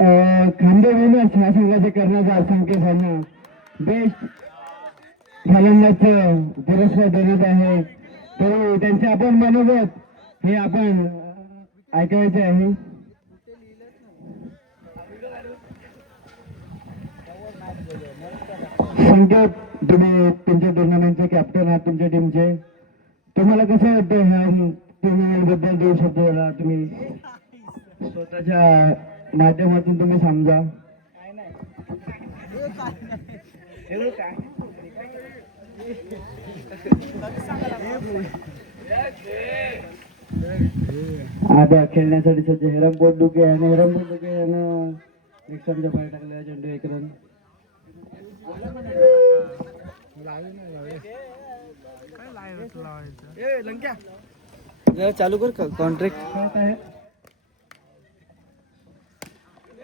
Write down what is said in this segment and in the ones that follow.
खांदे विनस ह्या संघाचे करण्याचा संकेत यांना बेस्ट फलंदाज पुरस्कार देण्यात आहे. तर त्यांचे आपण मनोगत हे आपण ऐकायचे आहे. संकेत, तुम्ही तुमच्या टुर्नामेंटचे कॅप्टन आहात तुमच्या टीमचे. तुम्हाला कसं वाटतं ह्या टुर्नामेंट बद्दल 2 शब्द तुम्ही स्वतःच्या माध्यमातून तुम्ही समजा. आता खेळण्यासाठी सध्या हेरम पोटदुखे आणि हेरम पोटदुखे यानं रिक्षांच्या पाय टाकल्या चेंडू एक रन. चालू कर कॉन्ट्रॅक्ट.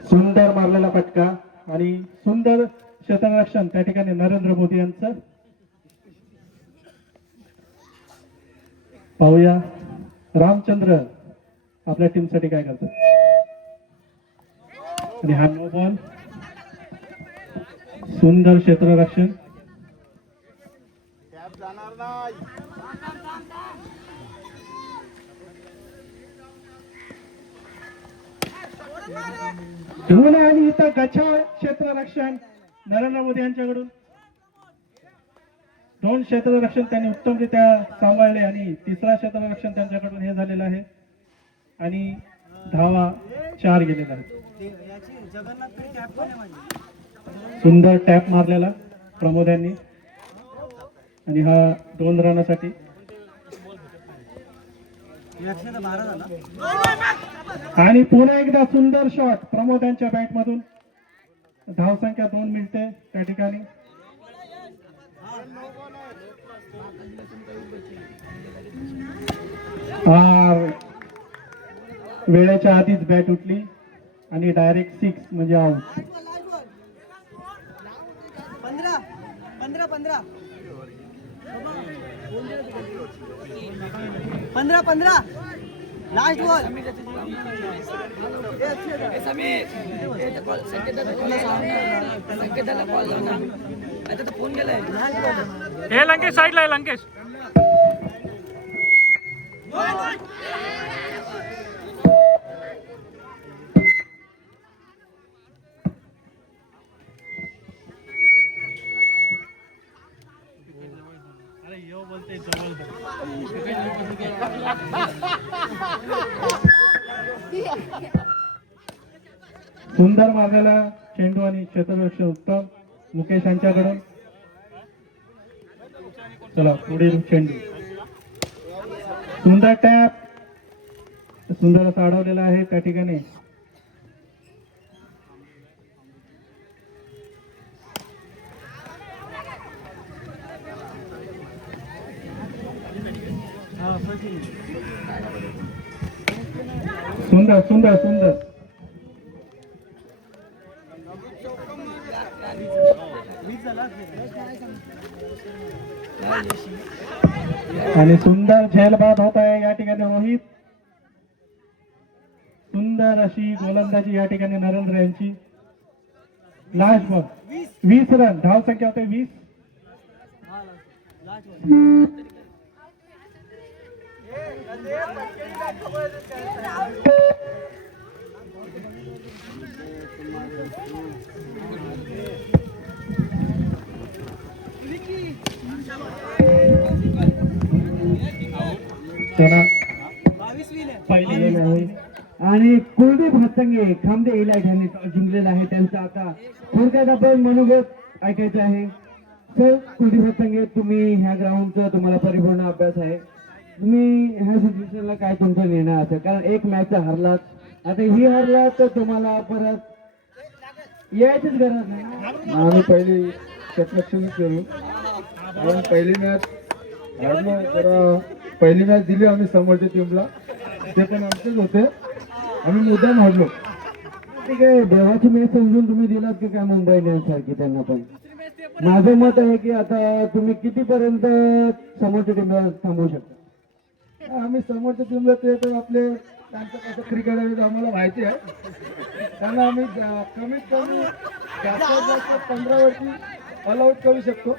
सुंदर मारलेला फटका आणि सुंदर क्षेत्ररक्षण त्या ठिकाणी नरेंद्र मोदी यांचं. पाहूया रामचंद्र आपल्या टीम साठी काय करतात. आणि हा नो बॉल. सुंदर क्षेत्ररक्षण. धुन आणि इथं गच्छाव क्षेत्ररक्षण नरेंद्र मोदी यांच्याकडून. 2 क्षेत्ररक्षण त्यांनी उत्तमरित्या सांभाळले आणि 3रा क्षेत्ररक्षण त्यांच्याकडून हे झालेलं आहे आणि धावा 4 गेलेला आहे. सुंदर टॅप मारलेला प्रमोद यांनी आणि हा 2 रनासाठी. आणि पुन्हा एकदा सुंदर शॉट प्रमोद यांच्या बॅट मधून. धावसंख्या 2 मिळते त्या ठिकाणी. वेळेच्या आधीच बॅट उठली आणि डायरेक्ट 6 म्हणजे आउट. 15 last ball. फोन गेलाय हे लंकेश साईडला आहे लंकेश. सुंदर मारलेला चेंडू आणि क्षेत्ररक्षण उत्तम मुकेश यांच्याकडून. चला पुढील चेंडू. सुंदर टॅप. सुंदर असा अडवलेला आहे त्या ठिकाणी. सुंदर सुंदर सुंदर. आणि सुंदर झेलबाद होत आहे या ठिकाणी रोहित. सुंदर अशी गोलंदाजी या ठिकाणी नरेंद्र यांची. Last ball 20 run. धाव संख्या होते 20. आणि कुलदीप हत्तंगे खांबे इलाट यांनी जिंकलेला आहे. त्यांचा आता थोडक्यात आपण मनोगत ऐकायचं आहे. सर कुलदीप हत्तंगे, तुम्ही ह्या ग्राउंडचा तुम्हाला परिपूर्ण अभ्यास आहे. तुम्ही ह्या सिच्युएशनला काय तुमचा निर्णय असेल, कारण एक मॅच हरलात, आता ही हरला तर तुम्हाला परत यायचीच गरज नाही. आम्ही पहिली लक्षच करू. कारण पहिली मॅच हरलो तर पहिली मॅच दिली आम्ही समोरच्या टीमला, ते पण आमचेच होते. आम्ही मुद्दाम हरलो. ठीक आहे, देवाची मॅच समजून तुम्ही दिलात की काय मुंबई इंडियन्स सारखी त्यांना पण. माझं मत आहे की आता तुम्ही कितीपर्यंत समोरच्या टीमला थांबवू शकता. आम्ही समोरच्या टीमला ते तर आपले त्यांचं कसं क्रिकेट आहे ते आम्हाला माहिती आहे. त्यांना आम्ही कमीत कमी जास्तीत जास्त 15 वरती ऑल आउट करू शकतो.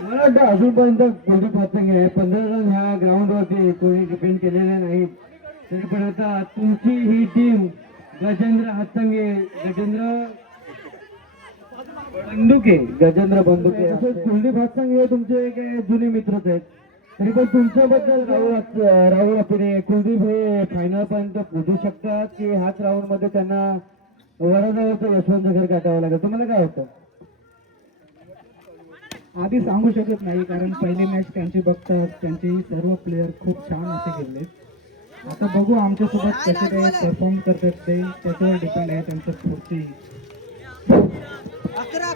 मला वाटतं अजूनपर्यंत कुलदीप हत्तंगे 15 रन ह्या ग्राउंडवरती कोणी डिपेंड केलेले नाहीत. तरी पण आता तुमची ही टीम गजेंद्र हत्तंगे, गजेंद्र बंदुके तसेच कुलदीप हत्तंगे हे तुमचे काही जुने मित्रच आहेत. तरी पण तुमच्याबद्दल राहुल आपले कुलदीप हे फायनल पर्यंत पोहोचू शकतात की ह्याच राऊंड मध्ये त्यांना वडाजवळचं यशवंत घर गाठावं लागेल? तुम्हाला काय वाटतं? आधी सांगू शकत नाही, कारण पहिली मॅच त्यांची बघतात, त्यांचे सर्व प्लेयर खूप छान असे गेले. आता बघू आमच्यासोबत कसे काय परफॉर्म करतात ते, त्याच्यावर डिपेंड आहे त्यांचं पुढची. 11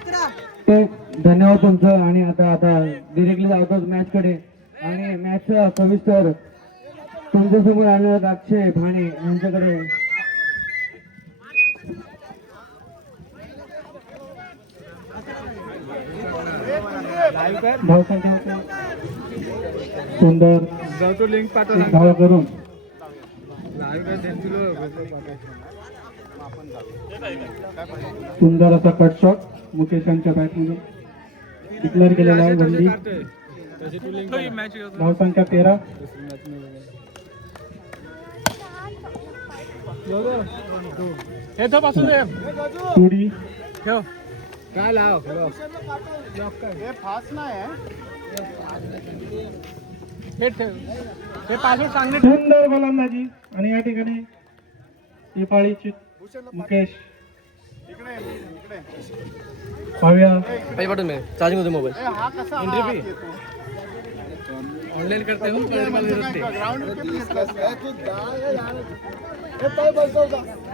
ते धन्यवाद तुमचं. आणि आता डिरेक्टली जातो मॅच कडे. आणि मॅचचा सविस्तर तुमच्यासमोर आलेला अक्षय भाणे यांच्याकडे. धावसंख्या सुंदर धावा करून सुंदर असा कट शॉट मुकेश यांच्या बॅटमधून डिक्लेअर केलेला आहे. बंदी. धावसंख्या 13. टुडी सुंदर गोलंदाजी. आणि या ठिकाणी ही पाळीची मुकेश पाहूया. चार्जिंग होते मोबाईल ऑनलाईन करते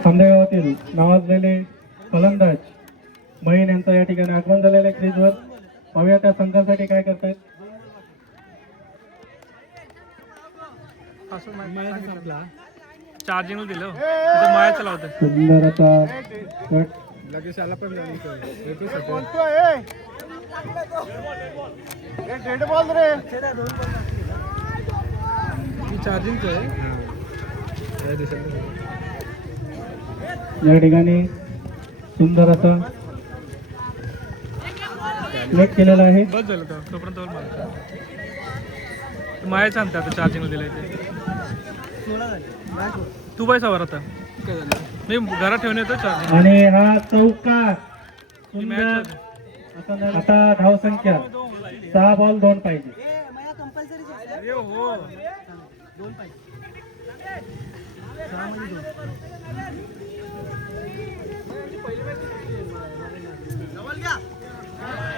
खांदेगावातील नावाजलेले फलंदाज महीन यांचा या ठिकाणी आगमन झालेलं आहे क्रीजवर. पाहूया त्या संघासाठी काय करतायत. चार्जिंग दिलं माया चलावत. सुंदर असा कट. चार्जिंग या ठिकाणी सुंदर असा लेट केलेला आहे. बस झालं तर तोपर्यंत मायाच आणते आता चार्जिंग दिलंय ते. तू बाय सवार आता मी घरात ठेवून येतो चार्जिंग. आणि हा चौकार सुंदर. आता धावसंख्या 6 बॉल 2 पाहिजे.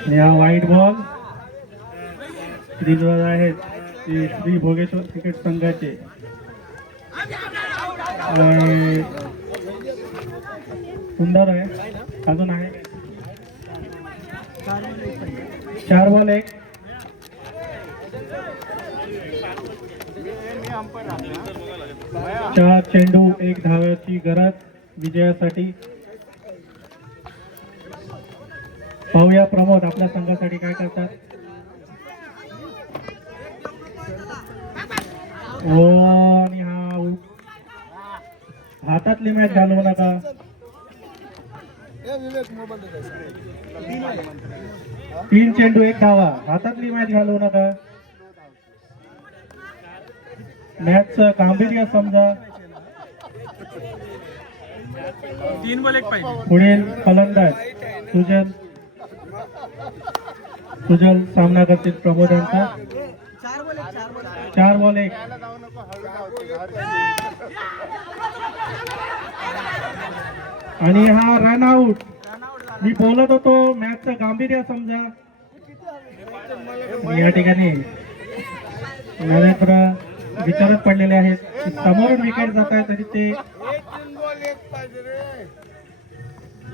आणि हा वाईट बॉल क्रीजवर आहेत ते श्री भोगेश्वर क्रिकेट संघाचे. आणि सुंदर आहे. अजून आहे 4 बॉल 1. चार चेंडू 1 धावाची गरज विजयासाठी. पाहूया प्रमोद आपल्या संघासाठी काय करतात. आणि हा हातातली मॅच घालवू नका. 3 चेंडू 1 धावा. हातातली मॅच घालवू नका. मॅचचं गांभीर्य समजा. 3 बॉल 1 पाहिजे. पुढील फलंदाज सुजल सामना करतील प्रमोद यांचा. 4 बॉल 1. आणि हा रन आउट. मी बोलत होतो मॅचचं गांभीर्य समजा. या ठिकाणी नरेंद्र विचारत पडलेले आहेत. समोरून विकेट जात आहे तरी ते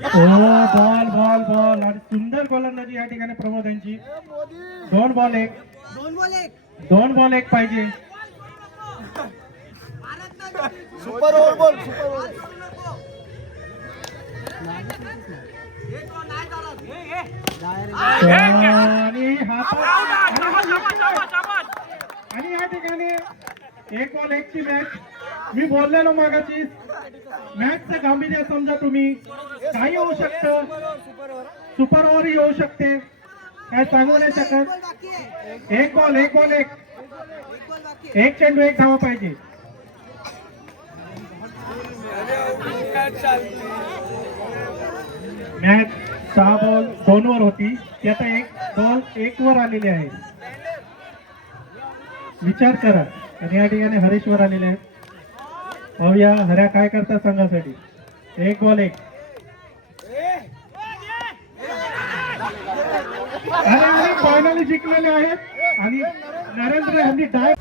बॉल बॉल बॉल. आणि सुंदर गोलंदाजी या ठिकाणी प्रमोद यांची. 2 बॉल 1. 2 बॉल 1 पाहिजे. सुपर ओव्हर बॉल आणि या ठिकाणी 1 बॉल 1 ची मॅच. मी बोललेलो मागाची मॅचचं गांभीर्य समजा तुम्ही. काही होऊ शकतं, सुपर ओव्हर येऊ शकते, काय सांगू नाही शकत. एक बॉल एक चेंडू एक धावा पाहिजे. मॅच 6 बॉल 2 वर होती, ती आता 1 बॉल 1 वर आलेली आहे. विचार करा. आणि या ठिकाणी हरीश वर आलेले आहेत. पाहूया हऱ्या काय करतात संघासाठी. 1 बॉल 1. आणि फायनली जिंकलेले आहेत आणि नरेंद्र यांनी डाय